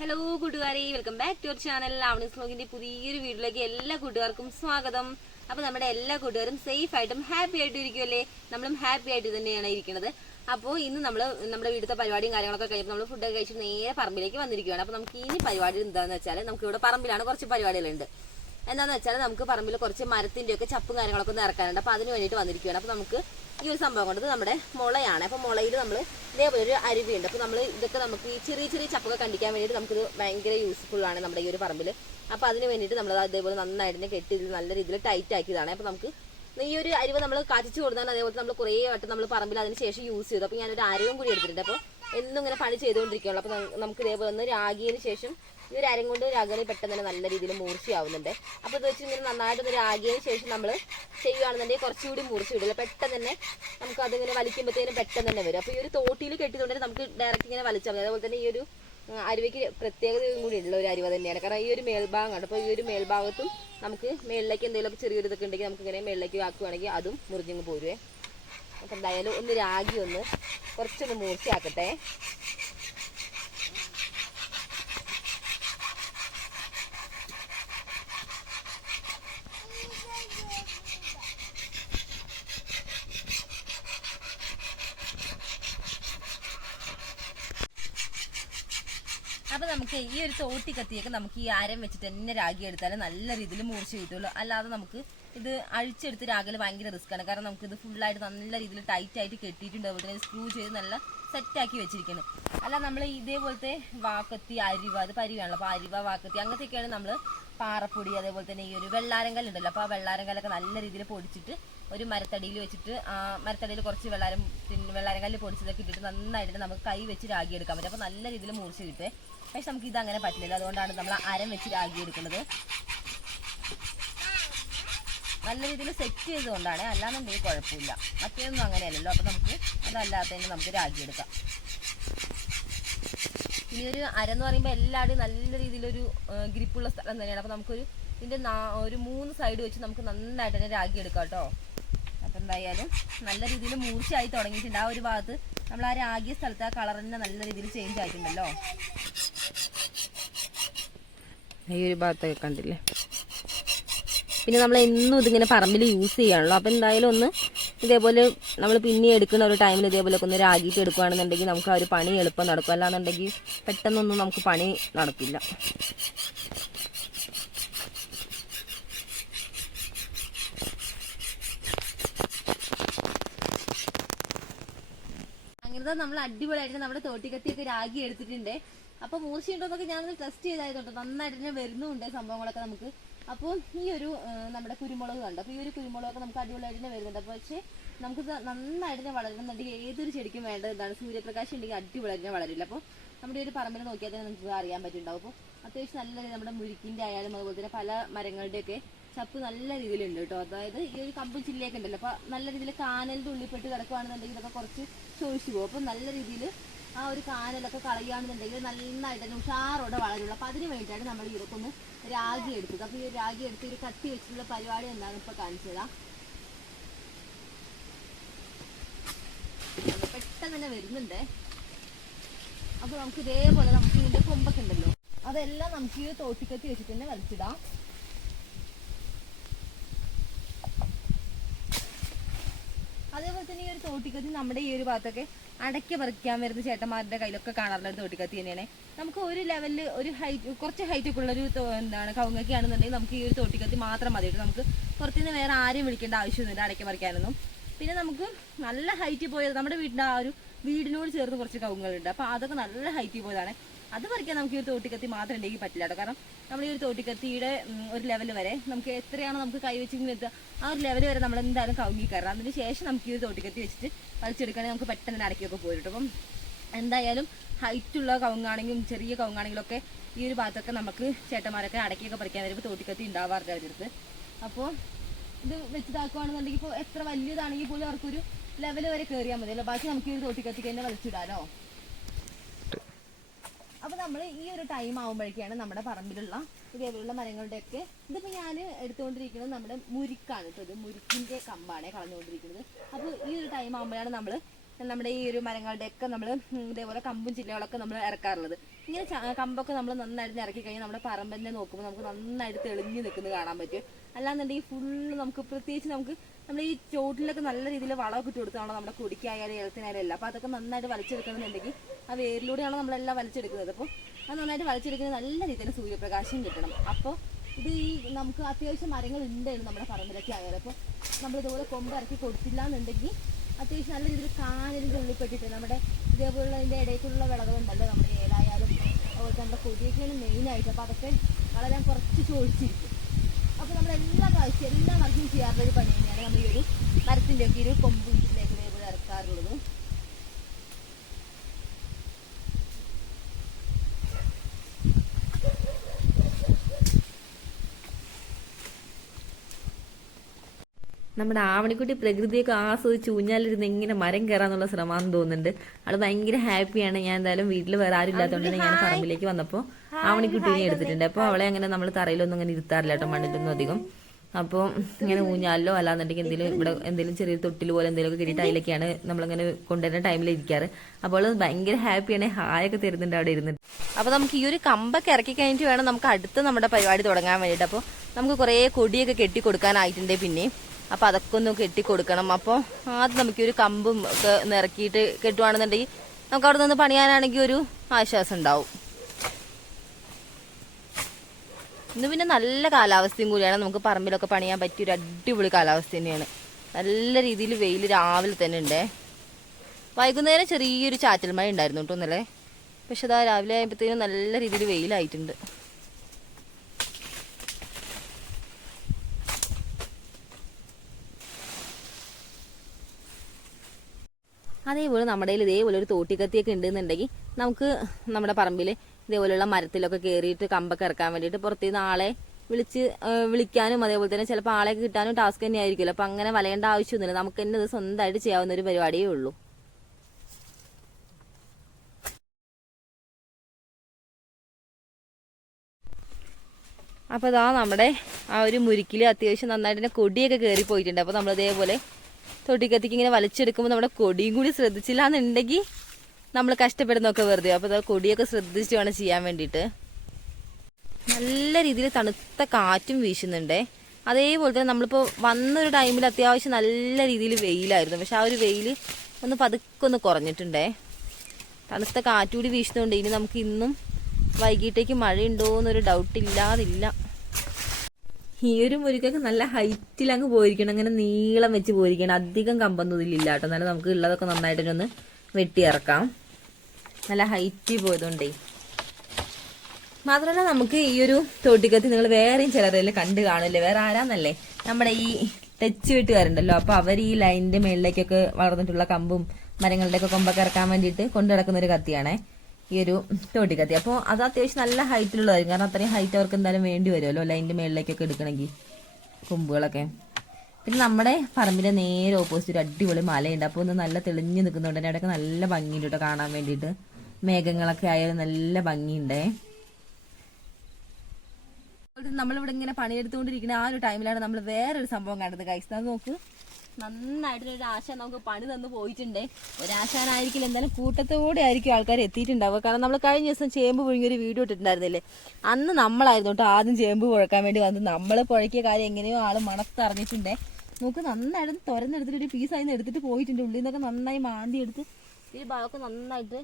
Hello കൂട്ടുകാരെ, welcome back to your channel. ആവണീസ് വ്ലോഗിന്റെ പുതിയൊരു വീഡിയോയിലേക്ക് എല്ലാ കൂട്ടുകാർക്കും സ്വാഗതം. അപ്പൊ നമ്മുടെ എല്ലാ കൂട്ടുകാരും സേഫ് ആയിട്ടും ഹാപ്പി ആയിട്ടും ഇരിക്കുമല്ലേ? നമ്മളും ഹാപ്പി ആയിട്ട് തന്നെയാണ് ഇരിക്കുന്നത്. അപ്പോൾ ഇന്ന് നമ്മൾ നമ്മുടെ വീട്ടിലത്തെ പരിപാടിയും കാര്യങ്ങളൊക്കെ കഴിഞ്ഞപ്പോൾ നമ്മൾ ഫുഡൊക്കെ കഴിച്ച് നേരെ പറമ്പിലേക്ക് വന്നിരിക്കുകയാണ്. അപ്പോൾ നമുക്ക് ഇനി പരിപാടി എന്താണെന്ന് വെച്ചാൽ, നമുക്ക് ഇവിടെ പറമ്പിലാണ് കുറച്ച് പരിപാടികളുണ്ട്. എന്താണെന്ന് വെച്ചാൽ നമുക്ക് പറമ്പിൽ കുറച്ച് മരത്തിൻ്റെയൊക്കെ ചപ്പും കാര്യങ്ങളൊക്കെ ഒന്ന് ഇറക്കാനുണ്ട്. അപ്പോൾ അതിന് വേണ്ടിയിട്ട് വന്നിരിക്കുകയാണ്. അപ്പോൾ നമുക്ക് ഈ ഒരു സംഭവം കൊണ്ട് നമ്മുടെ മുളയാണ്. അപ്പോൾ മുളയിൽ നമ്മൾ ഇതേപോലെ ഒരു അരുവിയുണ്ട്. അപ്പോൾ നമ്മൾ ഇതൊക്കെ നമുക്ക് ഈ ചെറിയ ചെറിയ ചപ്പൊക്കെ കണ്ടിക്കാൻ വേണ്ടിയിട്ട് നമുക്കിത് ഭയങ്കര യൂസ്ഫുൾ ആണ് നമ്മുടെ ഈ ഒരു പറമ്പിൽ. അപ്പോൾ അതിന് വേണ്ടിയിട്ട് നമ്മൾ അതേപോലെ നന്നായിട്ട് കെട്ടി നല്ല രീതിയിൽ ടൈറ്റ് ആക്കിയതാണ്. അപ്പോൾ നമുക്ക് ഈ ഒരു അരിവ് നമ്മൾ കാച്ചിച്ച് കൊടുത്താൽ അതേപോലെ നമ്മൾ കുറേ വട്ടം നമ്മൾ പറമ്പിൽ അതിന് ശേഷം യൂസ് ചെയ്തു. അപ്പോൾ ഞാനൊരു അരവും കൂടി എടുത്തിട്ടുണ്ട്. അപ്പോൾ എന്നും ഇങ്ങനെ പണി ചെയ്തുകൊണ്ടിരിക്കുകയുള്ളൂ. അപ്പോൾ നമുക്ക് ഇതേപോലെ ഒന്ന് രാഗിയതിന് ശേഷം ഈ ഒരു അരം കൊണ്ട് രാഗിന് പെട്ടെന്ന് തന്നെ നല്ല രീതിയിൽ മൂർച്ചയാവുന്നുണ്ട്. അപ്പോൾ ഇത് വെച്ച് ഇങ്ങനെ നന്നായിട്ടൊന്ന് രാഗിയതിന് ശേഷം നമ്മൾ ചെയ്യുകയാണെന്നുണ്ടെങ്കിൽ കുറച്ചുകൂടി മൂർച്ച വിടില്ല. പെട്ടെന്ന് തന്നെ നമുക്ക് അതിങ്ങനെ വലിക്കുമ്പോഴത്തേനും പെട്ടെന്ന് തന്നെ വരും. അപ്പോൾ ഈ ഒരു തോട്ടിയിൽ കെട്ടിയതുകൊണ്ട് നമുക്ക് ഡയറക്റ്റ് ഇങ്ങനെ വലിച്ചാൽ മതി. അതേപോലെ തന്നെ ഈ ഒരു അരുവിക്ക് പ്രത്യേകതയും കൂടി ഉള്ള ഒരു അരുവ തന്നെയാണ്. കാരണം ഈ ഒരു മേൽഭാഗമാണ്. അപ്പോൾ ഈ ഒരു മേൽഭാഗത്തും നമുക്ക് മേളിലേക്ക് എന്തെങ്കിലുമൊക്കെ ചെറിയൊരു ഇതൊക്കെ ഉണ്ടെങ്കിൽ നമുക്ക് ഇങ്ങനെ മേളിലേക്ക് ആക്കുകയാണെങ്കിൽ അതും മുറിഞ്ഞങ്ങ് പോരുവേ. അപ്പം എന്തായാലും ഒന്ന് രാഗി ഒന്ന് കുറച്ചൊന്ന് മൂർച്ചയാക്കട്ടെ. അപ്പോൾ നമുക്ക് ഈ ഒരു തോട്ടി കത്തിയൊക്കെ നമുക്ക് ഈ അരം വെച്ചിട്ട് തന്നെ രാഗി എടുത്താൽ നല്ല രീതിയിൽ മൂർച്ച കിട്ടുള്ളൂ. അല്ലാതെ നമുക്ക് ഇത് അഴിച്ചെടുത്ത് രാഗിൽ ഭയങ്കര റിസ്ക്കാണ്. കാരണം നമുക്കിത് ഫുള്ളായിട്ട് നല്ല രീതിയിൽ ടൈറ്റ് ആയിട്ട് കെട്ടിയിട്ടുണ്ട്. അതുപോലെ തന്നെ സ്ക്രൂ ചെയ്ത് നല്ല സെറ്റാക്കി വെച്ചിരിക്കുന്നു. അല്ല നമ്മൾ ഇതേപോലത്തെ വാക്കത്തി അരിവ, അത് പരിവാണല്ലോ. അപ്പോൾ അരിവ വാക്കത്തി അങ്ങനത്തെയൊക്കെയാണ് നമ്മൾ പാറപ്പൊടി, അതേപോലെ തന്നെ ഈ ഒരു വെള്ളാരങ്കല്ലുണ്ടല്ലോ. അപ്പോൾ ആ വെള്ളാരങ്കല്ലൊക്കെ നല്ല രീതിയിൽ പൊടിച്ചിട്ട് ഒരു മരത്തടിയിൽ വെച്ചിട്ട് മരത്തടിയിൽ കുറച്ച് വെള്ളാരങ്കല്ല് പൊടിച്ചതൊക്കെ ഇട്ടിട്ട് നന്നായിട്ട് നമുക്ക് കൈ വെച്ച് രാഗി എടുക്കാൻ പറ്റും. അപ്പോൾ നല്ല രീതിയിൽ മൂർച്ച കിട്ടും. പക്ഷെ നമുക്ക് ഇതങ്ങനെ പറ്റില്ല. അതുകൊണ്ടാണ് നമ്മൾ അരം വെച്ച് രാഗി എടുക്കുന്നത്. നല്ല രീതിയിൽ സെറ്റ് ചെയ്തുകൊണ്ടാണ്, അല്ലാന്നുണ്ടെങ്കിൽ കുഴപ്പമില്ല. മറ്റേതൊന്നും അങ്ങനെയല്ലല്ലോ. അപ്പോൾ നമുക്ക് അതല്ലാത്തതിന് നമുക്ക് രാഗി എടുക്കാം. ഇനി ഒരു അരെന്ന് പറയുമ്പോൾ എല്ലാവരുടെയും നല്ല രീതിയിലൊരു ഗ്രിപ്പുള്ള സ്ഥലം തന്നെയാണ്. അപ്പോൾ നമുക്കൊരു ഇതിൻ്റെ ഒരു 3 സൈഡ് വെച്ച് നമുക്ക് നന്നായിട്ട് തന്നെ രാഗി എടുക്കാം കേട്ടോ. അപ്പം എന്തായാലും നല്ല രീതിയിൽ മൂർച്ചയായി തുടങ്ങിയിട്ടുണ്ട്. ആ ഒരു ഭാഗത്ത് നമ്മൾ ആ രാഗിയ സ്ഥലത്ത് ആ കളർ തന്നെ നല്ല രീതിയിൽ ചേഞ്ച് ആയിട്ടുണ്ടല്ലോ. ഈ ഒരു ഭാഗത്തൊക്കെ കണ്ടില്ലേ. പിന്നെ നമ്മൾ എന്നും ഇതിങ്ങനെ പറമ്പിൽ യൂസ് ചെയ്യാണല്ലോ. അപ്പം എന്തായാലും ഒന്ന് ഇതേപോലെ നമ്മൾ പിന്നെ എടുക്കുന്ന ഒരു ടൈമിൽ ഇതേപോലെയൊക്കെ ഒന്ന് രാഗിയിട്ട് എടുക്കുകയാണെന്നുണ്ടെങ്കിൽ നമുക്ക് ആ ഒരു പണി എളുപ്പം നടക്കും. അല്ലാന്നുണ്ടെങ്കിൽ പെട്ടെന്നൊന്നും നമുക്ക് പണി നടക്കില്ല. അങ്ങനത്തെ നമ്മൾ അടിപൊളിയായിട്ട് നമ്മുടെ തോട്ടിക്കത്തിയൊക്കെ രാഗി എടുത്തിട്ടുണ്ട്. അപ്പോൾ മൂർച്ചയുണ്ടോന്നൊക്കെ ഞാനൊന്ന് ടെസ്റ്റ് ചെയ്തായതുകൊണ്ട് നന്നായിട്ട് തന്നെ വരുന്നുണ്ട് സംഭവങ്ങളൊക്കെ നമുക്ക്. അപ്പോൾ ഈ ഒരു നമ്മുടെ കുരുമുളക് കണ്ടു. അപ്പോൾ ഈ ഒരു കുരുമുളകൊക്കെ നമുക്ക് അടിപൊളിയായിട്ട് തന്നെ വരുന്നുണ്ട്. അപ്പോൾ പക്ഷേ നമുക്കിത് നന്നായിട്ട് തന്നെ വളരുന്നുണ്ടെങ്കിൽ ഏതൊരു ചെടിക്കും വേണ്ടത് എന്താണ്, സൂര്യപ്രകാശം ഉണ്ടെങ്കിൽ അടിപൊളിയായിട്ട് തന്നെ വളരില്ല. അപ്പോൾ നമ്മുടെ ഒരു പറമ്പിൽ നോക്കിയാൽ തന്നെ നമുക്ക് അറിയാൻ പറ്റുന്നുണ്ടാവും. അപ്പോൾ അത്യാവശ്യം നല്ല രീതിയിൽ നമ്മുടെ മുരിക്കിൻ്റെ ആയാലും അതുപോലെ തന്നെ പല മരങ്ങളുടെയൊക്കെ ചപ്പ് നല്ല രീതിയിലുണ്ട് കേട്ടോ. അതായത് ഈ ഒരു കമ്പും ചില്ലിയൊക്കെ ഉണ്ടല്ലോ. അപ്പോൾ നല്ല രീതിയിൽ കാനലിൻ്റെ ഉള്ളിൽപ്പെട്ട് കിടക്കുകയാണെന്നുണ്ടെങ്കിൽ ഇതൊക്കെ കുറച്ച് ചോദിച്ചു പോകും. അപ്പോൾ നല്ല രീതിയിൽ ആ ഒരു കാനലൊക്കെ കളയുകയാണെന്നുണ്ടെങ്കിൽ നന്നായിട്ട് തന്നെ ഉഷാറോടെ വളരുള്ളൂ. അപ്പോൾ അതിന് വേണ്ടിയിട്ടാണ് നമ്മൾ ഇതൊക്കെ ഒന്ന് രാഗി എടുത്തത്. അപ്പോൾ ഈ രാഗി എടുത്ത് ഒരു കട്ടി വെച്ചിട്ടുള്ള പരിപാടി എന്താണെന്ന് ഇപ്പോൾ കാണിച്ചതാ. പെട്ടെന്ന് തന്നെ വരുന്നുണ്ട്. അപ്പോൾ നമുക്ക് ഇതേപോലെ നമുക്ക് ഇതിൻ്റെ കൊമ്പൊക്കെ ഉണ്ടല്ലോ, അതെല്ലാം നമുക്ക് ഈ തോട്ടിക്കത്തി വെച്ചിട്ട് തന്നെ വലിച്ചിടാം. അതേപോലെ തന്നെ ഈ ഒരു തോട്ടിക്കത്തി നമ്മുടെ ഈ ഒരു ഭാഗത്തൊക്കെ അടയ്ക്ക പറിക്കാൻ വരുന്ന ചേട്ടന്മാരുടെ കയ്യിലൊക്കെ കാണാറുള്ള ഒരു തോട്ടിക്കത്തി തന്നെയാണ്. നമുക്ക് ഒരു ലെവലിൽ ഒരു ഹൈറ്റ്, കുറച്ച് ഹൈറ്റ് ഒക്കെ ഉള്ളൊരു എന്താണ് കവുങ്ങൊക്കെയാണെന്നുണ്ടെങ്കിൽ നമുക്ക് ഈ ഒരു തോട്ടിക്കത്തി മാത്രം മതി. നമുക്ക് പുറത്തുനിന്ന് വേറെ ആരെയും വിളിക്കേണ്ട ആവശ്യമൊന്നുമില്ല അടയ്ക്ക പറിക്കാനൊന്നും. പിന്നെ നമുക്ക് നല്ല ഹൈറ്റിൽ പോയത് നമ്മുടെ വീടിൻ്റെ ആ ഒരു വീടിനോട് ചേർന്ന് കുറച്ച് കവുങ്ങുകളുണ്ട്. അപ്പോൾ അതൊക്കെ നല്ല ഹൈറ്റിൽ പോയതാണ്. അത് പറിക്കാൻ നമുക്ക് ഈ ഒരു തോട്ടിക്കത്തി മാത്രം ഉണ്ടെങ്കിൽ പറ്റില്ല കേട്ടോ. കാരണം നമ്മൾ ഈ ഒരു തോട്ടിക്കത്തിയുടെ ഒരു ലെവൽ വരെ നമുക്ക് എത്രയാണോ നമുക്ക് കൈവച്ചിങ്ങനെ എത്തുക ആ ഒരു ലെവൽ വരെ നമ്മൾ എന്തായാലും കവുങ്ങി കയറാം. അതിന് ശേഷം നമുക്ക് ഈ ഒരു തോട്ടിക്കത്തി വെച്ചിട്ട് വലിച്ചെടുക്കുകയാണെങ്കിൽ നമുക്ക് പെട്ടെന്ന് അടയ്ക്കൊക്കെ പോയിട്ട്. അപ്പം എന്തായാലും ഹൈറ്റുള്ള കവുങ്ങാണെങ്കിലും ചെറിയ കവുങ്ങാണെങ്കിലും ഒക്കെ ഈ ഒരു ഭാഗത്തൊക്കെ നമുക്ക് ചേട്ടന്മാരൊക്കെ അടയ്ക്കൊക്കെ പറിക്കാൻ വരുമ്പോൾ തോട്ടിക്കത്തി ഉണ്ടാവാറില്ല അവരടുത്ത്. അപ്പോൾ ഇത് വെച്ചിട്ടാക്കുകയാണെന്നുണ്ടെങ്കിൽ ഇപ്പോൾ എത്ര വലിയതാണെങ്കിൽ പോലും അവർക്കൊരു ലെവൽ വരെ കയറിയാൽ മതിയല്ലോ. ബാക്കി നമുക്ക് ഈ ഒരു തോട്ടിക്കത്തിക്ക് തന്നെ വലിച്ചിടാലോ. അപ്പോൾ നമ്മൾ ഈ ഒരു ടൈം ആകുമ്പോഴേക്കാണ് നമ്മുടെ പറമ്പിലുള്ള ഇതേപോലുള്ള മരങ്ങളുടെയൊക്കെ ഇതിപ്പോൾ ഞാൻ എടുത്തുകൊണ്ടിരിക്കുന്നത് നമ്മുടെ മുരിക്കാണ് കേട്ടോ. ഇത് മുരിക്കിൻ്റെ കമ്പാണ് കളഞ്ഞുകൊണ്ടിരിക്കുന്നത്. അപ്പോൾ ഈ ഒരു ടൈം ആകുമ്പോഴാണ് നമ്മൾ നമ്മുടെ ഈ ഒരു മരങ്ങളുടെയൊക്കെ നമ്മൾ ഇതേപോലെ കമ്പും ചില്ലകളൊക്കെ നമ്മൾ ഇറക്കാറുള്ളത്. ഇങ്ങനെ കമ്പൊക്കെ നമ്മൾ നന്നായിട്ട് ഇറക്കി കഴിഞ്ഞാൽ നമ്മുടെ പറമ്പന്നെ നോക്കുമ്പോൾ നമുക്ക് നന്നായിട്ട് തെളിഞ്ഞു നിൽക്കുന്നത് കാണാൻ പറ്റും. അല്ലാന്നുണ്ടെങ്കിൽ ഫുള്ള് നമുക്ക് പ്രത്യേകിച്ച് നമ്മൾ ഈ ചോട്ടിലൊക്കെ നല്ല രീതിയിൽ വളമൊക്കെ ഇട്ട് കൊടുത്താണോ നമ്മുടെ കൊടിക്കായാലും ഏലത്തിനായാലും എല്ലാം. അപ്പോൾ അതൊക്കെ നന്നായിട്ട് വലിച്ചെടുക്കണമെന്നുണ്ടെങ്കിൽ ആ വേരിലൂടെയാണോ നമ്മളെല്ലാം വലിച്ചെടുക്കുന്നത്. അപ്പോൾ അത് നന്നായിട്ട് വലിച്ചെടുക്കുന്നത് നല്ല രീതിയിൽ സൂര്യപ്രകാശം കിട്ടണം. അപ്പോൾ ഇത് നമുക്ക് അത്യാവശ്യം മരങ്ങൾ ഉണ്ടായിരുന്നു നമ്മുടെ പറമ്പിലൊക്കെ ആയാലും. അപ്പോൾ നമ്മളിതുപോലെ കൊമ്പ് ഇറക്കി കൊടുത്തില്ല എന്നുണ്ടെങ്കിൽ അത്യാവശ്യം നല്ല രീതിയിൽ കാനലിൻ്റെ ഉള്ളിൽ പെട്ടിട്ട് നമ്മുടെ ഇതേപോലുള്ള അതിൻ്റെ ഇടയ്ക്കുള്ള വിളകളുണ്ടല്ലോ, നമ്മുടെ ഏലായാലും അതുപോലെ നമ്മുടെ കൊടിയൊക്കെയാണ് മെയിനായിട്ട്. അപ്പോൾ അതൊക്കെ വളരെ കുറച്ച് ചോദിച്ചിരിക്കും. അപ്പോൾ നമ്മളെല്ലാ വർഷവും ചെയ്യാറുള്ള ഒരു പണി തന്നെയാണ് നമ്മൾ ഈ ഒരു മരത്തിൻ്റെയൊക്കെ ഒരു കൊമ്പ് വീട്ടിലേക്ക് ഇതേപോലെ ഇറക്കാറുള്ളത്. നമ്മുടെ ആവണിക്കുട്ടി പ്രകൃതിയൊക്കെ ആസ്വദിച്ച് ഊഞ്ഞാലിരുന്ന് ഇങ്ങനെ മരം കയറാന്നുള്ള ശ്രമമാണെന്ന് തോന്നുന്നുണ്ട്. അവള് ഭയങ്കര ഹാപ്പിയാണ്. ഞാൻ എന്തായാലും വീട്ടിൽ വേറെ ആരും ഇല്ലാത്തതുകൊണ്ട് ഞാൻ പറമ്പിലേക്ക് വന്നപ്പോൾ ആവണിക്കുട്ടീനെ എടുത്തിട്ടുണ്ട്. അപ്പോൾ അവളെ അങ്ങനെ നമ്മൾ തറയിലൊന്നും അങ്ങനെ ഇരുത്താറില്ല കേട്ടോ, മണ്ണിലൊന്നും അധികം. അപ്പോൾ ഇങ്ങനെ ഊഞ്ഞാലിലോ അല്ലാന്നുണ്ടെങ്കിൽ എന്തെങ്കിലും ചെറിയ തൊട്ടിൽ പോലെ എന്തെങ്കിലുമൊക്കെ കിട്ടിയിട്ട് അതിലൊക്കെയാണ് നമ്മളിങ്ങനെ കൊണ്ടുവരുന്ന ടൈമിൽ ഇരിക്കാറ്. അപ്പോൾ ഭയങ്കര ഹാപ്പിയാണ്, ഹായൊക്കെ തരുന്നുണ്ട് അവിടെ ഇരുന്നിട്ട്. അപ്പോൾ നമുക്ക് ഈ ഒരു കമ്പൊക്കെ ഇറക്കി കഴിഞ്ഞിട്ട് വേണം നമുക്ക് അടുത്ത് നമ്മുടെ പരിപാടി തുടങ്ങാൻ വേണ്ടിയിട്ട്. അപ്പോൾ നമുക്ക് കുറേ കൊടിയൊക്കെ കെട്ടി കൊടുക്കാനായിട്ടുണ്ട് പിന്നെ. അപ്പോൾ അതൊക്കെ ഒന്ന് കെട്ടി കൊടുക്കണം. അപ്പോൾ ആദ്യം നമുക്ക് ഒരു കമ്പും ഒക്കെ ഇറക്കിയിട്ട് കെട്ടുവാണെന്നുണ്ടെങ്കിൽ നമുക്ക് അവിടെ നിന്ന് പണിയാനാണെങ്കിൽ ഒരു ആശ്വാസം ഉണ്ടാവും. ഇന്ന് പിന്നെ നല്ല കാലാവസ്ഥയും കൂടിയാണ്, നമുക്ക് പറമ്പിലൊക്കെ പണിയാൻ പറ്റിയ ഒരു അടിപൊളി കാലാവസ്ഥ തന്നെയാണ്. നല്ല രീതിയിൽ വെയിൽ രാവിലെ തന്നെ ഉണ്ടേ. വൈകുന്നേരം ചെറിയൊരു ചാറ്റൽ മഴ ഉണ്ടായിരുന്നു കേട്ടോ ഇന്നലെ. പക്ഷെ അതാ രാവിലെ ആയപ്പോഴത്തേനും നല്ല രീതിയിൽ വെയിലായിട്ടുണ്ട്. അതേപോലെ നമ്മുടെ കയ്യിൽ ഇതേപോലെ ഒരു തോട്ടിക്കത്തിയൊക്കെ ഉണ്ടെന്നുണ്ടെങ്കിൽ നമുക്ക് നമ്മുടെ പറമ്പിൽ ഇതേപോലെയുള്ള മരത്തിലൊക്കെ കയറിയിട്ട് കമ്പൊക്കെ ഇറക്കാൻ വേണ്ടിയിട്ട് പുറത്തുനിന്ന് ആളെ വിളിക്കാനും അതേപോലെ തന്നെ ചിലപ്പോൾ ആളെ കിട്ടാനും ടാസ്ക് തന്നെ ആയിരിക്കുമല്ലോ. അപ്പം അങ്ങനെ വലയേണ്ട ആവശ്യമൊന്നുമില്ല, നമുക്ക് തന്നെ ഇത് സ്വന്തമായിട്ട് ചെയ്യാവുന്ന ഒരു പരിപാടിയേ ഉള്ളൂ. അപ്പോൾ ഇതാ നമ്മുടെ ആ ഒരു മുരിക്കിൽ അത്യാവശ്യം നന്നായിട്ട് തന്നെ കൊടിയൊക്കെ കയറി പോയിട്ടുണ്ട്. അപ്പോൾ നമ്മൾ ഇതേപോലെ തൊട്ടിക്കത്തിക്ക് ഇങ്ങനെ വലിച്ചെടുക്കുമ്പോൾ നമ്മുടെ കൊടിയും കൂടി ശ്രദ്ധിച്ചില്ല എന്നുണ്ടെങ്കിൽ നമ്മൾ കഷ്ടപ്പെടുന്നൊക്കെ വെറുതെ. അപ്പോൾ അത് കൊടിയൊക്കെ ശ്രദ്ധിച്ച് വേണം ചെയ്യാൻ വേണ്ടിയിട്ട്. നല്ല രീതിയിൽ തണുത്ത കാറ്റും വീശുന്നുണ്ടേ. അതേപോലെ തന്നെ നമ്മളിപ്പോൾ വന്നൊരു ടൈമിൽ അത്യാവശ്യം നല്ല രീതിയിൽ വെയിലായിരുന്നു. പക്ഷെ ആ ഒരു വെയിൽ ഒന്ന് പതുക്കെ ഒന്ന് കുറഞ്ഞിട്ടുണ്ടേ. തണുത്ത കാറ്റുകൂടി വീശുന്നുണ്ട്. ഇനി നമുക്ക് ഇന്നും വൈകിട്ടേക്ക് മഴയുണ്ടോ എന്നൊരു ഡൗട്ട് ഇല്ലാതില്ല. ഈ ഒരു മുരിക്കൊക്കെ നല്ല ഹൈറ്റിൽ അങ്ങ് പോയിരിക്കണം, അങ്ങനെ നീളം വെച്ച് പോയിരിക്കണം. അധികം കമ്പൊന്നും ഇതിലില്ല കേട്ടോ, എന്നാലും നമുക്ക് ഉള്ളതൊക്കെ നന്നായിട്ടൊന്ന് വെട്ടിയിറക്കാം. നല്ല ഹൈറ്റിൽ പോയതുകൊണ്ടേ. മാത്രമല്ല നമുക്ക് ഈ ഒരു തോട്ടിക്കത്തി നിങ്ങൾ വേറെയും ചിലരെല്ലാം കണ്ടു കാണില്ലേ, വേറെ ആരാന്നല്ലേ, നമ്മുടെ ഈ ടച്ച് വീട്ടുകാരുണ്ടല്ലോ. അപ്പോൾ അവർ ഈ ലൈനിന്റെ മേളിലേക്കൊക്കെ വളർന്നിട്ടുള്ള കമ്പും മരങ്ങളുടെ ഒക്കെ കൊമ്പൊക്കെ ഇറക്കാൻ വേണ്ടിയിട്ട് കൊണ്ടു നടക്കുന്ന ഒരു കത്തിയാണേ ഈ ഒരു തോട്ടിക്കത്തി. അപ്പോൾ അത് അത്യാവശ്യം നല്ല ഹൈറ്റിലുള്ളതായിരിക്കും, കാരണം അത്രയും ഹൈറ്റ് അവർക്ക് എന്തായാലും വേണ്ടി വരുമല്ലോ ലൈനിന്റെ മേളിലേക്കൊക്കെ എടുക്കണമെങ്കിൽ കൊമ്പുകളൊക്കെ. പിന്നെ നമ്മുടെ പറമ്പിന്റെ നേരെ ഓപ്പോസിറ്റ് ഒരു അടിപൊളി മലയുണ്ട്. അപ്പോൾ ഒന്ന് നല്ല തെളിഞ്ഞു നിൽക്കുന്നുണ്ട്. അവിടെയൊക്കെ നല്ല ഭംഗിയുണ്ട് കേട്ടോ കാണാൻ വേണ്ടിയിട്ട്. മേഘങ്ങളൊക്കെ ആയാലും നല്ല ഭംഗിയുണ്ടേ. നമ്മളിവിടെ ഇങ്ങനെ പണിയെടുത്തുകൊണ്ടിരിക്കുന്ന ആ ഒരു ടൈമിലാണ് നമ്മൾ വേറൊരു സംഭവം കണ്ടത് ഗൈസ്. അത് നോക്ക്, നന്നായിട്ടൊരു ആശ നമുക്ക് പണി തന്നു പോയിട്ടുണ്ടേ. ഒരാശാനായിരിക്കില്ല, എന്തായാലും കൂട്ടത്തോടെ ആയിരിക്കും ആൾക്കാർ എത്തിയിട്ടുണ്ടാവുക. കാരണം നമ്മൾ കഴിഞ്ഞ ദിവസം ചേമ്പ് പുഴുങ്ങിയൊരു വീഡിയോ ഇട്ടിട്ടുണ്ടായിരുന്നില്ലേ, അന്ന് നമ്മളായിരുന്നു കേട്ടോ ആദ്യം ചേമ്പ് പുഴക്കാൻ വേണ്ടി വന്നത്. നമ്മൾ പുഴക്കിയ കാര്യം എങ്ങനെയോ ആള് മണത്തറിഞ്ഞിട്ടുണ്ടേ. നമുക്ക് നന്നായിട്ട് തുറന്നെടുത്തിട്ട് ഒരു പീസ് അതിന് എടുത്തിട്ട് പോയിട്ടുണ്ട്. ഉള്ളിൽ നിന്നൊക്കെ നന്നായി മാന്തി എടുത്ത് ഈ ഭാഗമൊക്കെ നന്നായിട്ട്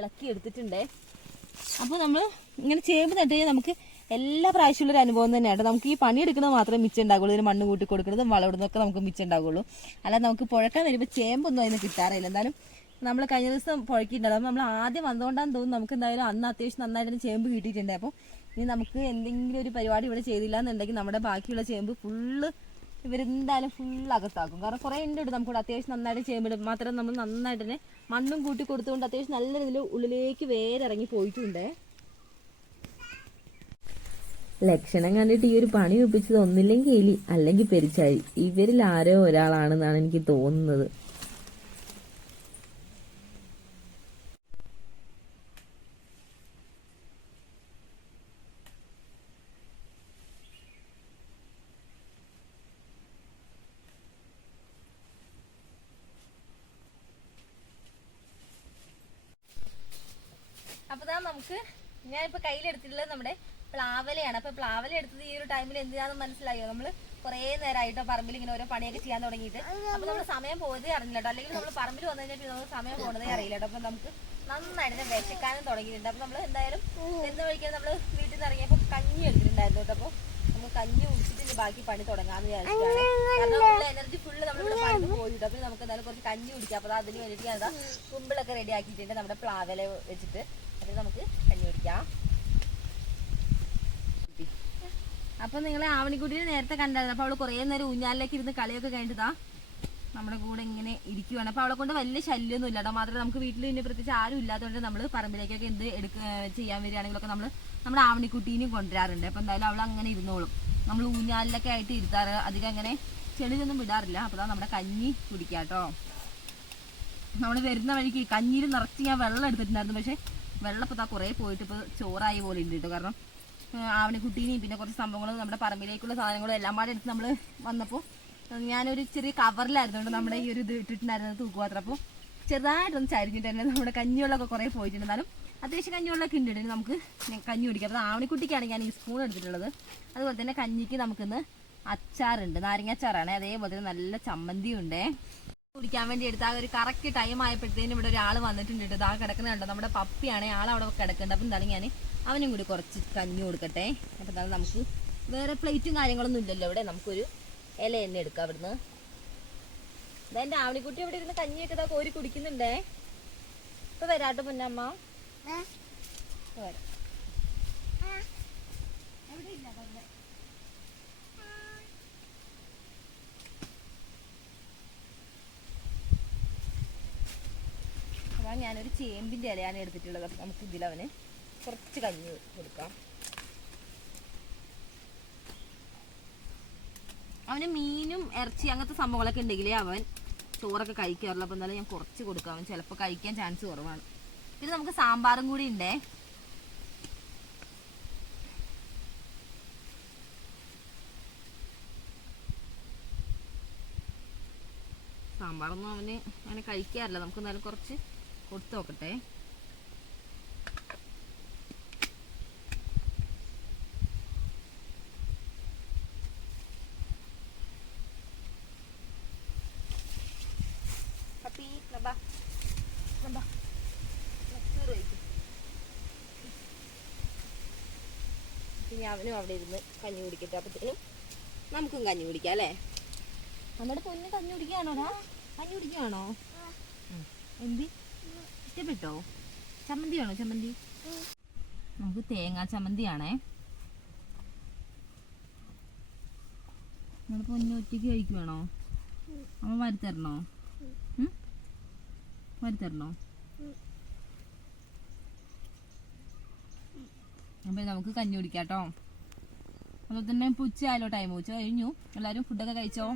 ഇളക്കി എടുത്തിട്ടുണ്ടേ. അപ്പോൾ നമ്മൾ ഇങ്ങനെ ചേമ്പ് നട്ട് കഴിഞ്ഞാൽ നമുക്ക് എല്ലാ പ്രാവശ്യമുള്ളൊരു അനുഭവം തന്നെയാണ്. നമുക്ക് ഈ പണിയെടുക്കുന്നത് മാത്രമേ മിച്ചം ഉണ്ടാകുള്ളൂ, ഇതിന് മണ്ണ് കൂട്ടി കൊടുക്കുന്നതും വളമിടുന്നതൊക്കെ നമുക്ക് മിച്ചം ഉണ്ടാകുള്ളൂ. അല്ലാതെ നമുക്ക് പുഴക്കാൻ വരുമ്പോൾ ചേമ്പൊന്നും അതിന് കിട്ടാറില്ല. എന്തായാലും നമ്മൾ കഴിഞ്ഞ ദിവസം പുഴക്കിയിട്ടുണ്ടാകും. അപ്പോൾ നമ്മൾ ആദ്യം വന്നുകൊണ്ടാന്ന് തോന്നുന്നു നമുക്ക് എന്തായാലും അന്ന് അത്യാവശ്യം നന്നായിട്ട് ചേമ്പ് കിട്ടിയിട്ടുണ്ട്. അപ്പോൾ ഇനി നമുക്ക് എന്തെങ്കിലും ഒരു പരിപാടി ഇവിടെ ചെയ്തില്ല എന്നുണ്ടെങ്കിൽ നമ്മുടെ ബാക്കിയുള്ള ചേമ്പ് ഫുള്ള് ഇവരെന്തായാലും ഫുള്ള് അകത്താക്കും. കാരണം കുറേ ഉണ്ട് നമുക്കിവിടെ അത്യാവശ്യം നന്നായിട്ട് ചേമ്പിടും. മാത്രം നമ്മൾ നന്നായിട്ട് തന്നെ മണ്ണും കൂട്ടി കൊടുത്തുകൊണ്ട് അത്യാവശ്യം നല്ല രീതിയിൽ ഉള്ളിലേക്ക് വേരിറങ്ങി പോയിട്ടുണ്ട്. ലക്ഷണം കണ്ടിട്ട് ഈ ഒരു പണി ഒപ്പിച്ചത് ഒന്നില്ലെങ്കിൽ എലി അല്ലെങ്കിൽ പെരിച്ചാഴി, ഇവരിൽ ആരോ ഒരാളാണെന്നാണ് എനിക്ക് തോന്നുന്നത്. അപ്പോൾ നമുക്ക് നമുക്ക് ഞാനിപ്പോ കയ്യിലെടുത്തിട്ടുള്ളത് നമ്മുടെ പ്ലാവലയാണ്. അപ്പൊ പ്ലാവല എടുത്തത് ഈ ഒരു ടൈമിൽ എന്തിനാണെന്ന് മനസ്സിലായോ? നമ്മള് കുറെ നേരമായിട്ടോ പറമ്പിൽ ഇങ്ങനെ ഓരോ പണിയൊക്കെ ചെയ്യാൻ തുടങ്ങിയിട്ട്. അപ്പൊ നമ്മൾ സമയം പോയതേ അറിഞ്ഞില്ല കേട്ടോ. അല്ലെങ്കിൽ നമ്മൾ പറമ്പിൽ വന്നു കഴിഞ്ഞാൽ നമുക്ക് സമയം പോകുന്നതേ അറിയില്ല കേട്ടോ. അപ്പൊ നമുക്ക് നന്നായിട്ട് വിശക്കാനും തുടങ്ങിയിട്ടുണ്ട്. അപ്പൊ നമ്മൾ എന്തായാലും എന്ന് കഴിക്കാൻ നമ്മള് വീട്ടിൽ നിന്ന് ഇറങ്ങിയപ്പോ കഞ്ഞി എടുത്തിട്ടുണ്ടായിരുന്നു കേട്ടോ. അപ്പൊ നമുക്ക് കഞ്ഞി കുടിച്ചിട്ട് ബാക്കി പണി തുടങ്ങാന്ന് വിചാരിച്ചിട്ടാണ്. കാരണം ഉള്ള എനർജി ഫുള്ള് നമ്മളിവിടെ പണിക്ക് പോയിട്ട്. അപ്പൊ നമുക്ക് എന്തായാലും കുറച്ച് കഞ്ഞി കുടിക്കാം. അപ്പൊ അതിന് വേണ്ടിയിട്ട് ഞാൻ കുമ്പിളൊക്കെ റെഡി ആക്കിയിട്ടുണ്ട് നമ്മുടെ പ്ലാവല വെച്ചിട്ട്. അപ്പൊ നമുക്ക് കഞ്ഞി കുടിക്കാം. അപ്പൊ നിങ്ങളെ ആവണിക്കുട്ടിനെ നേരത്തെ കണ്ടായിരുന്നു. അപ്പൊ അവള് കുറെ നേരം ഊഞ്ഞാലിലേക്ക് ഇരുന്ന് കളിയൊക്കെ കഴിഞ്ഞിട്ടാ നമ്മുടെ കൂടെ ഇങ്ങനെ ഇരിക്കുവാണ്. അപ്പൊ അവളെ കൊണ്ട് വലിയ ശല്യമൊന്നും ഇല്ല കേട്ടോ. മാത്രമേ നമുക്ക് വീട്ടിൽ പിന്നെ പ്രത്യേകിച്ച് ആരും ഇല്ലാത്തതുകൊണ്ട് നമ്മൾ പറമ്പിലേക്കൊക്കെ എന്ത് ചെയ്യാൻ വരികയാണെങ്കിലൊക്കെ നമ്മൾ നമ്മുടെ ആവണിക്കുട്ടീനെയും കൊണ്ടുവരാറുണ്ട്. അപ്പൊ എന്തായാലും അവൾ അങ്ങനെ ഇരുന്നോളും. നമ്മൾ ഊഞ്ഞാലിലൊക്കെ ആയിട്ട് ഇരുത്താറ്. അധികം അങ്ങനെ ചെളിയൊന്നും വിടാറില്ല. അപ്പൊ നമ്മുടെ കഞ്ഞി കുടിക്കാം കേട്ടോ. നമ്മൾ വരുന്ന വഴിക്ക് കഞ്ഞിയിൽ നിറച്ച് ഞാൻ വെള്ളം എടുത്തിട്ടുണ്ടായിരുന്നു. പക്ഷെ വെള്ളം ഇപ്പൊ കുറെ പോയിട്ട് ഇപ്പൊ ചോറായി പോലെ ഉണ്ട് കേട്ടോ. കാരണം ആവണിക്കുട്ടീനെയും പിന്നെ കുറച്ച് സംഭവങ്ങളും നമ്മുടെ പറമ്പിലേക്കുള്ള സാധനങ്ങളും എല്ലാം പാടെ എടുത്ത് നമ്മൾ വന്നപ്പോൾ ഞാനൊരു ചെറിയ കവറിലായിരുന്നു നമ്മുടെ ഈ ഒരു ഇത് ഇട്ടിട്ടുണ്ടായിരുന്നത് തൂക്കുപാത്രം. അപ്പോൾ ചെറുതായിട്ടൊന്ന് ചരിഞ്ഞിട്ട് തന്നെ നമ്മുടെ കഞ്ഞിവെള്ളമൊക്കെ കുറേ പോയിട്ടുണ്ട്. എന്നാലും അത്യാവശ്യം കഞ്ഞിവെള്ളമൊക്കെ ഉണ്ട്. നമുക്ക് കഞ്ഞി കുടിക്കാം. അപ്പോൾ ആവണിക്കുട്ടിക്കാണ് ഞാൻ ഈ സ്പൂൺ എടുത്തിട്ടുള്ളത്. അതുപോലെ തന്നെ കഞ്ഞിക്ക് നമുക്കിന്ന് അച്ചാറുണ്ട്, നാരങ്ങ അച്ചാറാണ്. അതേപോലെ തന്നെ നല്ല ചമ്മന്തിയും ഉണ്ടേ. കുടിക്കാൻ വേണ്ടി എടുത്ത ആ ഒരു കറക്റ്റ് ടൈം ആയപ്പോഴത്തേനും ഇവിടെ ഒരാൾ വന്നിട്ടുണ്ട് കേട്ടോ. ആ കിടക്കുന്നുണ്ടോ നമ്മുടെ പപ്പിയാണ്. ആളവിടെ കിടക്കുന്നുണ്ട്. അപ്പം എന്തായാലും ഞാൻ അവനും കൂടി കുറച്ച് കഞ്ഞി കൊടുക്കട്ടെ. അപ്പം എന്തായാലും നമുക്ക് വേറെ പ്ലേറ്റും കാര്യങ്ങളൊന്നും ഇല്ലല്ലോ ഇവിടെ. നമുക്കൊരു ഇല തന്നെ എടുക്കാം അവിടുന്ന്. ഇതെന്റെ ആവണിക്കുട്ടി ഇവിടെ ഇരുന്ന് കഞ്ഞിയൊക്കെ ഇതാ കോരി കുടിക്കുന്നുണ്ടേ. ഇപ്പൊ വരാട്ടോ പൊന്നമ്മ. അതാ ഞാനൊരു ചേമ്പിന്റെ ഇലയാണ് എടുത്തിട്ടുള്ളത്. അപ്പൊ നമുക്ക് ഇതിലവന് കുറച്ച് കഞ്ഞി കൊടുക്കാം. അവന് മീനും ഇറച്ചി അങ്ങനത്തെ സംഭവങ്ങളൊക്കെ ഉണ്ടെങ്കിലേ അവൻ ചോറൊക്കെ കഴിക്കാറുള്ളൂ. അപ്പൊ എന്തായാലും ഞാൻ കുറച്ച് കൊടുക്കാം. അവൻ ചിലപ്പോൾ കഴിക്കാൻ ചാൻസ് കുറവാണ്. പിന്നെ നമുക്ക് സാമ്പാറും കൂടി ഉണ്ടേ. സാമ്പാറൊന്നും അവന് അങ്ങനെ കഴിക്കാറില്ല. നമുക്ക് എന്തായാലും കുറച്ച് കൊടുത്തു നോക്കട്ടെ. പിന്നെ അവനും അവിടെ ഇരുന്ന് കഞ്ഞി കുടിക്കട്ടെ. അപ്പത്തേനും നമുക്കും കഞ്ഞി കുടിക്കാം അല്ലേ? നമ്മുടെ പൊന്ന് കഞ്ഞി കുടിക്കുകയാണോടാ? കഞ്ഞി കുടിക്കുകയാണോ? എന്തി ഇഷ്ടപ്പെട്ടോ? ചമ്മന്തിയാണോ? ചമ്മന്തി നമുക്ക് തേങ്ങാ ചമ്മന്തിയാണേ. നമ്മുടെ പൊന്ന് ഒറ്റയ്ക്ക് കഴിക്കുവാണോ? അമ്മ വരുത്തരണോ? വരുത്തരണോ? അപ്പം നമുക്ക് കഞ്ഞി കുടിക്കാം കേട്ടോ. അതുപോലെ തന്നെ ഇപ്പോൾ ഉച്ചയായാലോ ടൈം. ഉച്ച കഴിഞ്ഞു. എല്ലാവരും ഫുഡൊക്കെ കഴിച്ചോ?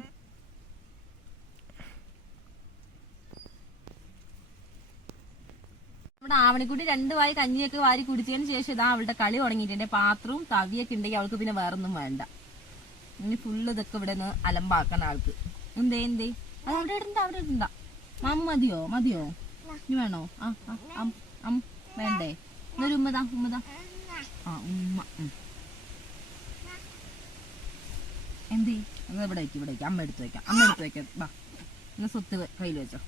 നമ്മുടെ ആവണിക്കുട്ടി 2 വായി കഞ്ഞിയൊക്കെ വാരി കുടിച്ചതിന് ശേഷം ഇതാ അവളുടെ കളി തുടങ്ങിയിട്ടുണ്ട്. പാത്രവും തവിയൊക്കെ ഉണ്ടെങ്കിൽ അവൾക്ക് പിന്നെ വേറൊന്നും വേണ്ട. ഇനി ഫുള്ള് ഇതൊക്കെ ഇവിടെ നിന്ന് അലമ്പാക്കണം ആൾക്ക്. എന്തേ അത് അവിടെ ഇടണ്ട, അവിടെ ഇടണ്ട. മാമ മതിയോ? മതിയോ? ഇനി വേണോ? വേണ്ടേ? എന്നൊരു ഉമ്മതാ. ഉമ്മ എന്തേ? അത് ഇവിടെ വയ്ക്കും. അമ്മ എടുത്ത് വെക്കാം. വാ, എന്നാ സ്വത്ത് കയ്യിൽ വെച്ചോ.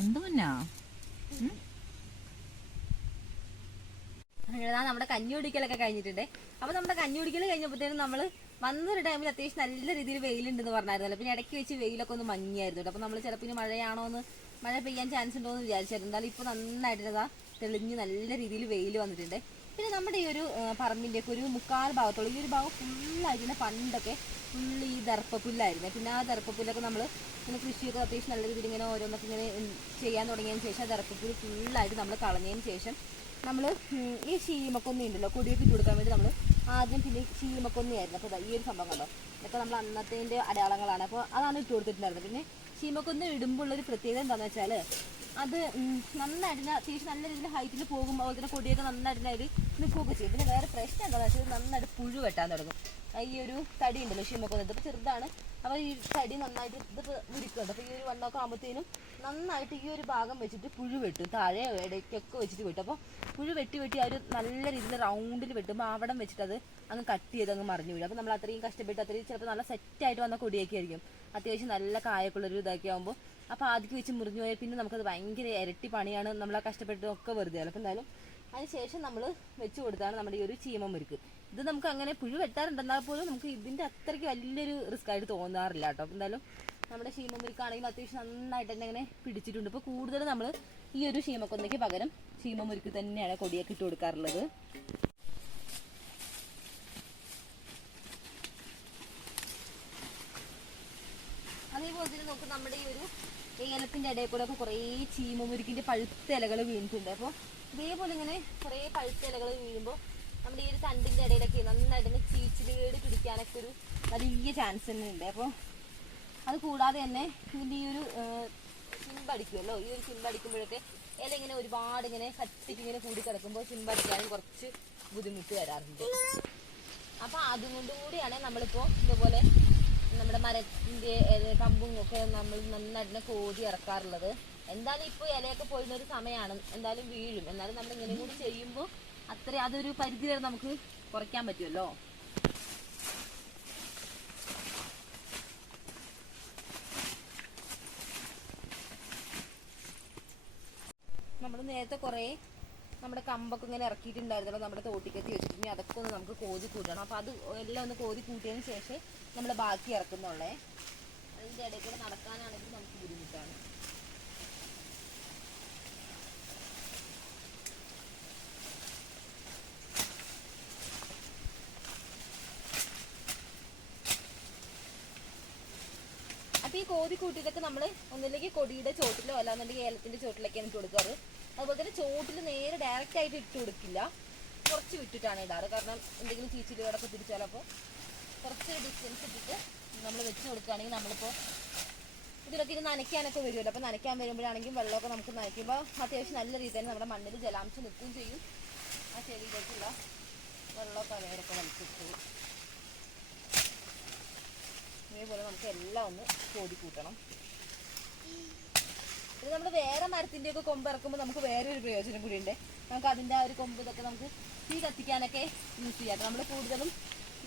എന്ത് മുന്നാ നമ്മുടെ കഞ്ഞി കുടിക്കലൊക്കെ കഴിഞ്ഞിട്ടുണ്ട്. അപ്പൊ നമ്മുടെ കഞ്ഞി കുടിക്കൽ കഴിഞ്ഞപ്പോഴത്തേനും നമ്മള് വന്നൊരു ടൈമിൽ അത്യാവശ്യം നല്ല രീതിയിൽ വെയിലുണ്ടെന്ന് പറഞ്ഞായിരുന്നല്ലോ. പിന്നെ ഇടയ്ക്ക് വെച്ച് വെയിലൊക്കെ ഒന്ന് മങ്ങിയായിരുന്നു. അപ്പൊ നമ്മൾ ചിലപ്പോൾ മഴ പെയ്യാൻ ചാൻസ് ഉണ്ടോ എന്ന് വിചാരിച്ചായിരുന്നു. എന്തായാലും ഇപ്പൊ നന്നായിട്ട് തെളിഞ്ഞ് നല്ല രീതിയിൽ വെയിൽ വന്നിട്ടുണ്ട്. പിന്നെ നമ്മുടെ ഈ ഒരു പറമ്പിന്റെ ഒക്കെ ഒരു 1/4 ഭാഗത്തോളം ഈ ഒരു ഭാഗം ഫുള്ളായിട്ട് പണ്ടൊക്കെ ഫുള്ള് ഈ ദർപ്പപ്പുല്ലായിരുന്നു. പിന്നെ ആ ദർപ്പപ്പുല്ലൊക്കെ നമ്മൾ കൃഷിയൊക്കെ അത്യാവശ്യം നല്ല രീതിയിൽ ഇങ്ങനെ ഓരോന്നൊക്കെ ഇങ്ങനെ ചെയ്യാൻ തുടങ്ങിയതിന് ശേഷം ആ ദർപ്പപ്പുല്ല് ഫുള്ളായിട്ട് നമ്മൾ കളഞ്ഞതിന് ശേഷം നമ്മൾ ഈ ശീമക്കൊന്നി ഉണ്ടല്ലോ, കൊടിയൊക്കെ ഇട്ട് കൊടുക്കാൻ വേണ്ടി നമ്മൾ ആദ്യം പിന്നെ ശീമക്കൊന്നിയായിരുന്നു. അപ്പോൾ ഈ ഒരു സംഭവം കണ്ടോ, ഇതൊക്കെ നമ്മൾ അന്നത്തേൻ്റെ അടയാളങ്ങളാണ്. അപ്പോൾ അതാണ് ഇട്ട് കൊടുത്തിട്ടുണ്ടായിരുന്നത്. പിന്നെ ശീമക്കൊന്ന് ഇടുമ്പോൾ ഉള്ളൊരു പ്രത്യേകത എന്താണെന്ന് വെച്ചാൽ അത് നന്നായിട്ട് അത്യാവശ്യം നല്ല രീതിയിൽ ഹൈറ്റിൽ പോകുമ്പോൾ അതുപോലെ തന്നെ കൊടിയൊക്കെ നന്നായിട്ട് അതിൽ നിൽക്കുകയൊക്കെ ചെയ്യും. പിന്നെ വേറെ പ്രശ്നം എന്താണെന്ന് വെച്ചാൽ നന്നായിട്ട് പുഴു വെട്ടാൻ തുടങ്ങും. ഈ ഒരു തടി ഉണ്ടല്ലോ ശീമക്കൊന്ന്, ഇതിപ്പോൾ ചെറുതാണ്, അപ്പോൾ ഈ തടി നന്നായിട്ട് ഇതിപ്പോൾ മുരിക്കുന്നുണ്ട്. അപ്പോൾ ഈ ഒരു വണ്ണമൊക്കെ ആകുമ്പോഴത്തേനും നന്നായിട്ട് ഈ ഒരു ഭാഗം വെച്ചിട്ട് പുഴു വെട്ടും, താഴെ ഇടയ്ക്കൊക്കെ വെച്ചിട്ട് വെട്ടും. അപ്പോൾ പുഴു വെട്ടി ആ ഒരു നല്ല രീതിയിൽ റൗണ്ടിൽ വെട്ടുമ്പോൾ അവിടം വെച്ചിട്ട് അത് അങ്ങ് കട്ട് ചെയ്ത് അങ്ങ് മറിഞ്ഞു വീഴും. അപ്പോൾ നമ്മൾ അത്രയും കഷ്ടപ്പെട്ട് അത്രയും ചിലപ്പോൾ നല്ല സെറ്റായിട്ട് വന്ന കൊടിയൊക്കെ ആയിരിക്കും, അത്യാവശ്യം നല്ല കായൊക്കെയുള്ളൊരു ഇതൊക്കെ ആകുമ്പോൾ. അപ്പോൾ ആദ്യം വെച്ച് മുറിഞ്ഞു പോയാൽ പിന്നെ നമുക്കത് ഭയങ്കര ഇരട്ടി പണിയാണ്, നമ്മൾ ആ കഷ്ടപ്പെട്ടൊക്കെ വെറുതെ. അപ്പോൾ എന്തായാലും അതിനുശേഷം നമ്മൾ വെച്ച് കൊടുത്താണ് നമ്മുടെ ഈ ഒരു ചീമമുരുക്ക്. ഇത് നമുക്ക് അങ്ങനെ പുഴു വെട്ടാറുണ്ടെന്നാൽ പോലും നമുക്ക് ഇതിൻ്റെ അത്രയ്ക്ക് വലിയൊരു റിസ്ക് ആയിട്ട് തോന്നാറില്ല കേട്ടോ. അപ്പോൾ എന്തായാലും നമ്മുടെ ചീമമുരുക്കാണെങ്കിൽ അത്യാവശ്യം നന്നായിട്ട് തന്നെ ഇങ്ങനെ പിടിച്ചിട്ടുണ്ട്. ഇപ്പോൾ കൂടുതൽ നമ്മൾ ഈ ഒരു ചീമക്കൊന്നയ്ക്ക് പകരം ചീമമുരുക്ക് തന്നെയാണ് കൊടിയൊക്കെ ഇട്ട് കൊടുക്കാറുള്ളത്. അതേപോലെ തന്നെ നമുക്ക് നമ്മുടെ ഈ ഒരു ഏലത്തിൻ്റെ ഇടയിൽ കൂടെ ഒക്കെ കുറേ ചീമമുരുക്കിൻ്റെ പഴുത്ത ഇലകൾ വീണിട്ടുണ്ട്. അപ്പോൾ ഇതേപോലെ ഇങ്ങനെ കുറേ പഴുത്ത ഇലകൾ വീഴുമ്പോൾ നമ്മുടെ ഈ ഒരു തണ്ടിൻ്റെ ഇടയിലൊക്കെ നന്നായിട്ട് തന്നെ ചീച്ചിലുകേട് പിടിക്കാനൊക്കെ ഒരു വലിയ ചാൻസ് തന്നെ ഉണ്ട്. അപ്പോൾ അത് കൂടാതെ തന്നെ ഇതിൻ്റെ ഈ ഒരു ചിമ്പടിക്കുമല്ലോ, ഈ ഒരു ചിമ്പടിക്കുമ്പോഴൊക്കെ ഇല ഇങ്ങനെ ഒരുപാട് ഇങ്ങനെ കത്തിക്ക് ഇങ്ങനെ കൂടി കിടക്കുമ്പോൾ ചിമ്പടിക്കാനും കുറച്ച് ബുദ്ധിമുട്ട് വരാറുണ്ട്. അപ്പോൾ അതും കൊണ്ടും കൂടിയാണ് നമ്മളിപ്പോൾ ഇതുപോലെ നമ്മുടെ മരത്തിൻ്റെ കമ്പും ഒക്കെ നമ്മൾ നന്നായിട്ട് കോതി ഇറക്കാറുള്ളത്. എന്തായാലും ഇപ്പോൾ ഇലയൊക്കെ പോയിരുന്നൊരു സമയമാണ്, എന്തായാലും വീഴും. എന്നാലും നമ്മൾ ഇങ്ങനെ കൂടി ചെയ്യുമ്പോൾ അതൊരു പരിധി വരെ നമുക്ക് കുറയ്ക്കാൻ പറ്റുമല്ലോ. നമ്മൾ നേരത്തെ കുറേ നമ്മുടെ കമ്പൊക്കെ ഇങ്ങനെ ഇറക്കിയിട്ടുണ്ടായിരുന്നല്ലോ നമ്മുടെ തോട്ടിക്കത്തി വെച്ചിട്ടുണ്ടെങ്കിൽ അതൊക്കെ ഒന്ന് നമുക്ക് കോതി കൂട്ടണം. അപ്പോൾ അത് എല്ലാം ഒന്ന് കോതി കൂട്ടിയതിന് ശേഷം നമ്മൾ ബാക്കി ഇറക്കുന്നുള്ളേ. അതിൻ്റെ ഇടയിൽ കൂടെ നടക്കാനാണെങ്കിൽ നമുക്ക് ബുദ്ധിമുട്ടാണ്. അപ്പോൾ ഈ കോതി കൂട്ടിയിട്ടൊക്കെ നമ്മൾ ഒന്നില്ലെങ്കിൽ കൊടിയുടെ ചോട്ടിലോ അല്ലാന്നുണ്ടെങ്കിൽ ഏലത്തിൻ്റെ ചോട്ടിലൊക്കെയാണ് ഇട്ട് കൊടുക്കാറ്. അതുപോലെ തന്നെ ചോട്ടിൽ നേരെ ഡയറക്റ്റ് ആയിട്ട് ഇട്ട് കൊടുക്കില്ല, കുറച്ച് വിട്ടിട്ടാണ് ഇടാറ്. കാരണം എന്തെങ്കിലും ചീച്ചിലുകളൊക്കെ പിടിച്ചാൽ അപ്പോൾ കുറച്ചൊരു ഡിസ്റ്റൻസ് ഇട്ടിട്ട് നമ്മൾ വെച്ച് കൊടുക്കുകയാണെങ്കിൽ നമ്മളിപ്പോൾ ഇതിലൊക്കെ ഇത് നനയ്ക്കാനൊക്കെ വരുമല്ലോ. അപ്പോൾ നനയ്ക്കാൻ വരുമ്പോഴാണെങ്കിൽ വെള്ളമൊക്കെ നമുക്ക് നനയ്ക്കുമ്പോൾ അത്യാവശ്യം നല്ല രീതിയിൽ തന്നെ നമ്മുടെ മണ്ണിൽ ജലാംശം നിൽക്കുകയും ചെയ്യും. ആ ചെടിയിലേക്കുള്ള വെള്ളമൊക്കെ അതിനോടൊക്കെ വലിച്ചിട്ട് ഇതേപോലെ നമുക്ക് എല്ലാം ഒന്ന് കോതി കൂട്ടണം. ഇത് നമ്മൾ വേറെ മരത്തിൻ്റെയൊക്കെ കൊമ്പ് ഇറക്കുമ്പോൾ നമുക്ക് വേറൊരു പ്രയോജനം കൂടി ഉണ്ട്. നമുക്ക് അതിൻ്റെ ആ ഒരു കൊമ്പ് ഇതൊക്കെ നമുക്ക് തീ കത്തിക്കാനൊക്കെ യൂസ് ചെയ്യാം. നമ്മൾ കൂടുതലും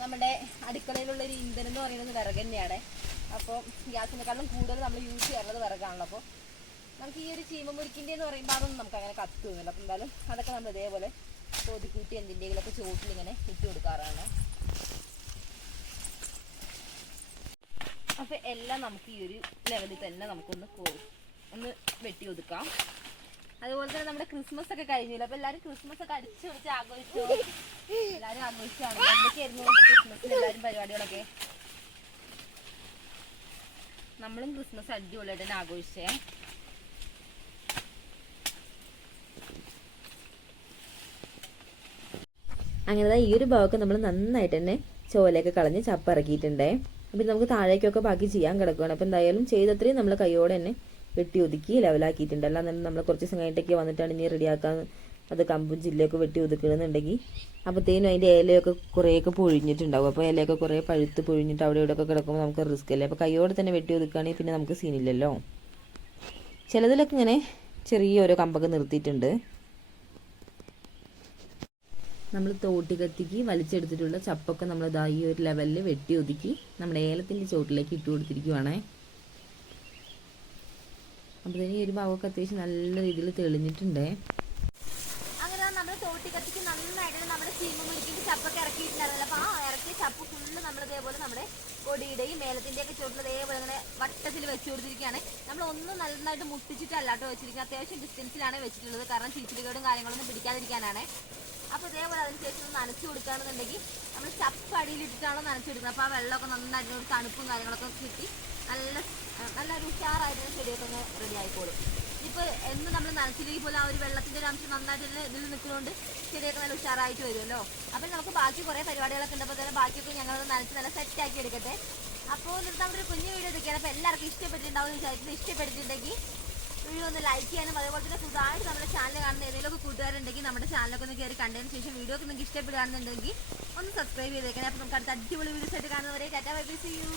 നമ്മുടെ അടുക്കളയിലുള്ള ഒരു ഇന്ധനം എന്ന് പറയുന്നത് വിറക് തന്നെയാണ്. അപ്പോൾ ഗ്യാസിനെക്കാളും കൂടുതൽ നമ്മൾ യൂസ് ചെയ്യാറുള്ളത് വിറകാണല്ലോ. അപ്പോൾ നമുക്ക് ഈ ഒരു ചീമമുരുക്കിൻ്റെ എന്ന് പറയുമ്പോൾ അതൊന്നും നമുക്ക് അങ്ങനെ കത്തുന്നില്ല. അപ്പോൾ എന്തായാലും അതൊക്കെ നമ്മൾ ഇതേപോലെ കോതിക്കൂട്ടി എന്തിൻ്റെങ്കിലൊക്കെ ചോട്ടിലിങ്ങനെ ഇട്ട് കൊടുക്കാറാണ്. അപ്പോൾ എല്ലാം നമുക്ക് ഈ ഒരു ലെവലിൽ തന്നെ നമുക്കൊന്ന് ഒന്ന് വെട്ടി ഒതുക്കാം. അതുപോലെ തന്നെ നമ്മുടെ ക്രിസ്മസ് ഒക്കെ കഴിഞ്ഞില്ല. അപ്പോൾ എല്ലാവരും ക്രിസ്മസ് ഒക്കെ അടിച്ചു പൊളിച്ച് ആഘോഷിച്ചോ? എല്ലാവരും ആഘോഷിച്ചാണ്. എന്തൊക്കെയായിരുന്നു ക്രിസ്മസിന് എല്ലാവരും പരിപാടികളൊക്കെ? നമ്മളും ക്രിസ്മസ് അടിപൊളിയായിട്ട് തന്നെ ആഘോഷിച്ചേ. അങ്ങനെ ഈ ഒരു ഭാഗമൊക്കെ നമ്മൾ നന്നായിട്ട് തന്നെ ചോലയൊക്കെ കളഞ്ഞ് ചപ്പിറക്കിയിട്ടുണ്ടേ. അപ്പം നമുക്ക് താഴേക്കൊക്കെ ബാക്കി ചെയ്യാൻ കിടക്കുകയാണ്. അപ്പോൾ എന്തായാലും ചെയ്തത്രയും നമ്മൾ കൈയോടെ തന്നെ വെട്ടി ഒതുക്കി ലെവലാക്കിയിട്ടുണ്ട്. അല്ലാന്നുണ്ടെങ്കിൽ നമ്മൾ കുറച്ച് ദിവസം കഴിഞ്ഞിട്ടൊക്കെ വന്നിട്ടാണ് ഇനി റെഡിയാക്കാൻ അത് കമ്പും ചില്ലയൊക്കെ വെട്ടി ഒതുക്കണമെന്നുണ്ടെങ്കിൽ അപ്പോഴത്തേനും അതിൻ്റെ ഇലയൊക്കെ കുറേയൊക്കെ പൊഴിഞ്ഞിട്ടുണ്ടാവും. അപ്പോൾ ഇലയൊക്കെ കുറേ പഴുത്ത് പൊഴിഞ്ഞിട്ട് അവിടെ ഇവിടെയൊക്കെ കിടക്കുമ്പോൾ നമുക്ക് റിസ്ക് അല്ലേ. അപ്പോൾ കൈയോടെ തന്നെ വെട്ടി ഒതുക്കുകയാണെങ്കിൽ പിന്നെ നമുക്ക് സീനില്ലല്ലോ. ചിലതിലൊക്കെ ഇങ്ങനെ ചെറിയ ഓരോ കമ്പൊക്കെ നിർത്തിയിട്ടുണ്ട്. നമ്മൾ തോട്ടിക്കത്തിക്ക് വലിച്ചെടുത്തിട്ടുള്ള ചപ്പൊക്കെ നമ്മൾ ഇതാ ഈ ഒരു ലെവലിൽ വെട്ടി ഒതുക്കി നമ്മുടെ ഏലത്തിൻ്റെ ചോട്ടിലേക്ക് ഇട്ട് കൊടുത്തിരിക്കുവാണേ. അപ്പോൾ ഈ ഒരു ഭാഗമൊക്കെ അത്യാവശ്യം നല്ല രീതിയിൽ തെളിഞ്ഞിട്ടുണ്ടേ. അങ്ങനെ നമ്മൾ തോട്ടിക്കത്തിക്ക് നന്നായിട്ട് നമ്മുടെ ചീമമുരുക്കിൻ്റെ ചപ്പൊക്കെ ഇറക്കിയിട്ടുണ്ടായിരുന്നല്ലോ. അപ്പോൾ ആ ഇറക്കിയ ചപ്പ് ഫുള്ള് നമ്മൾ ഇതേപോലെ നമ്മുടെ കൊടിയുടെയും ഏലത്തിൻ്റെയൊക്കെ ചോട്ടിൽ ഇതേപോലെ ഇങ്ങനെ വട്ടത്തിൽ വെച്ച് കൊടുത്തിരിക്കുകയാണ്. നമ്മൾ ഒന്നും നന്നായിട്ട് മുട്ടിച്ചിട്ടല്ല കേട്ടോ വെച്ചിരിക്കുന്നത്, അത്യാവശ്യം ഡിസ്റ്റൻസിലാണ് വെച്ചിട്ടുള്ളത്. കാരണം ചീച്ചിലുകേടും കാര്യങ്ങളൊന്നും പിടിക്കാതിരിക്കാനാണ്. അപ്പോൾ ഇതേപോലെ അതിനുശേഷം നനച്ചു കൊടുക്കുകയാണെന്നുണ്ടെങ്കിൽ നമ്മൾ ചപ്പ് അടിയിലിട്ടിട്ടാണോ നനച്ചു കൊടുക്കുന്നത്. അപ്പോൾ ആ വെള്ളമൊക്കെ നന്നായിട്ട് ഒരു തണുപ്പും കാര്യങ്ങളൊക്കെ കിട്ടി നല്ലൊരു ഉഷാറായിട്ട് ചെടിയൊക്കെ ഒന്ന് റെഡി ആയിക്കോളും. ഇപ്പോൾ എന്ന് നമ്മൾ നനച്ചില്ലെങ്കിൽ പോലും ആ ഒരു വെള്ളത്തിൻ്റെ ഒരു അംശം നന്നായിട്ട് ഇതിൽ നിൽക്കുന്നതുകൊണ്ട് ചെടിയൊക്കെ നല്ല ഉഷാറായിട്ട് വരുമല്ലോ. അപ്പം നമുക്ക് ബാക്കി കുറേ പരിപാടികളൊക്കെ ഉണ്ട്. അപ്പോൾ തന്നെ ബാക്കിയൊക്കെ ഞങ്ങളത് നനച്ച് നല്ല സെറ്റാക്കി എടുക്കട്ടെ. അപ്പോൾ എന്നിട്ട് നമ്മുടെ ഒരു കുഞ്ഞു വീഡിയോ ഇതൊക്കെയാണ്. അപ്പോൾ എല്ലാവർക്കും ഇഷ്ടപ്പെട്ടിട്ടുണ്ടാവും എന്ന് വിചാരിക്കുന്നത്. ഇഷ്ടപ്പെട്ടിട്ടുണ്ടെങ്കിൽ വീഡിയോ ഒന്ന് ലൈക്ക് ചെയ്യാനും അതുപോലെ തന്നെ പുതുതായിട്ട് നമ്മുടെ ചാനൽ കാണുന്ന ഏതെങ്കിലുമൊക്കെ കൂട്ടുകാരുണ്ടെങ്കിൽ നമ്മുടെ ചാനലൊക്കെ ഒന്ന് കയറി കണ്ടതിന് ശേഷം വീഡിയോ ഒക്കെ നിങ്ങൾക്ക് ഇഷ്ടപ്പെടുകയാണെന്നുണ്ടെങ്കിൽ ഒന്ന് സബ്സ്ക്രൈബ് ചെയ്തേക്കണേ. അപ്പോൾ നമുക്ക് അടുത്ത അടിപൊളി വീഡിയോസ് ആയിട്ട് കാണുന്നവരെ tata bye bye, see U.